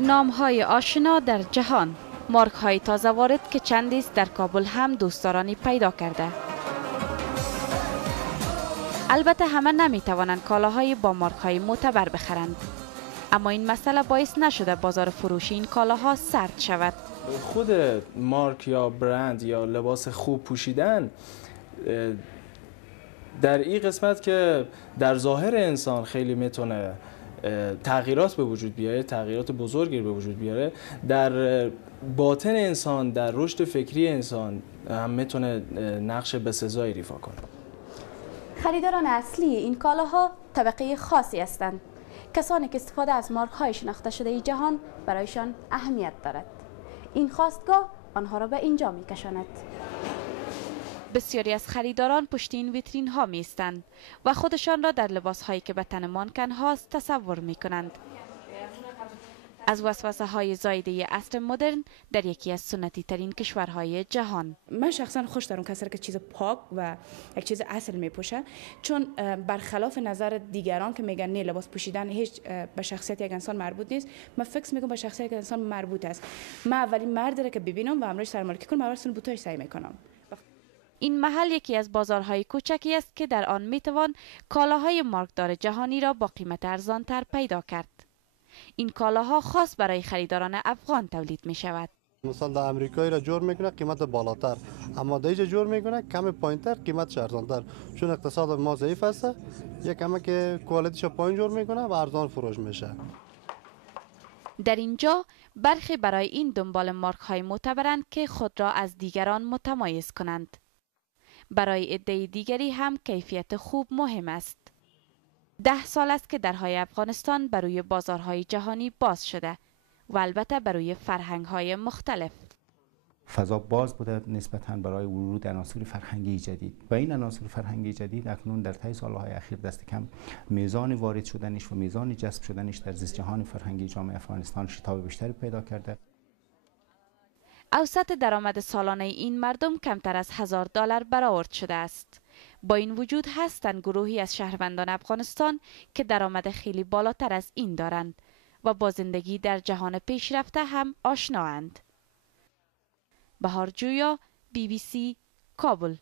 نام‌های آشنا در جهان، مارک‌های تازه وارد که چندی است در کابل هم دوستدارانی پیدا کرده. البته همه نمی‌توانند کالاهای با مارک‌های معتبر بخرند، اما این مسئله باعث نشده بازار فروش این کالاها سرد شود. خود مارک یا برند یا لباس خوب پوشیدن در این قسمت که در ظاهر انسان خیلی میتونه تغییرات به وجود بیاره، تغییرات بزرگی به وجود بیاره، در باطن انسان، در رشد فکری انسان هم میتونه نقش بسزایی ایفا کنه. خریداران اصلی این کالاها طبقه خاصی هستند. کسانی که استفاده از مارک‌های شناخته شده جهان برایشان اهمیت دارد. این خواستگاه آنها را به اینجا می‌کشاند. بسیاری از خریداران پشت این ویترین ها می ایستند و خودشان را در لباس هایی که به تن مانکن هاست تصور می کنند. از وسوسه های زایده عصر مدرن در یکی از سنتی ترین کشورهای جهان. من شخصا خوش دارم کسی که چیز پاک و یک چیز اصل می پوشه، چون برخلاف نظر دیگران که میگن نه لباس پوشیدن هیچ به شخصیت یک انسان مربوط نیست، من فکر میکنم به شخصیت یک انسان مربوط است. من اولین مردی را که ببینم و امروز سرمالکی کنم اولش بوتاش سعی میکنم. این محل یکی از بازارهای کوچکی است که در آن میتوان کالاهای مارکدار جهانی را با قیمت ارزانتر پیدا کرد. این کالاها خاص برای خریداران افغان تولید می شود. مثلا در امریکایی را جور میکنه قیمت بالاتر، اما در اینجا جور میکنه کم پایینتر قیمت ارزانتر، چون اقتصاد ما ضعیف است. یک کمی که کوالیتیش پایین جور میکنه و ارزان فروش میشه. در اینجا برخی برای این دنبال مارک های معتبرند که خود را از دیگران متمایز کنند. برای عده دیگری هم کیفیت خوب مهم است. 10 سال است که درهای افغانستان بر روی بازارهای جهانی باز شده و البته بر روی فرهنگ‌های مختلف. فضا باز بوده نسبتاً برای ورود عناصر فرهنگی جدید و این عناصر فرهنگی جدید اکنون در طی سالهای اخیر دست کم میزان وارد شدنش و میزان جذب شدنش در زیست جهان فرهنگی جامعه افغانستان شتاب بیشتری پیدا کرده. اوسط درآمد سالانه این مردم کمتر از $1000 برآورد شده است. با این وجود هستند گروهی از شهروندان افغانستان که درآمد خیلی بالاتر از این دارند و با زندگی در جهان پیشرفته هم آشنااند. بهار جویا، BBC، کابل.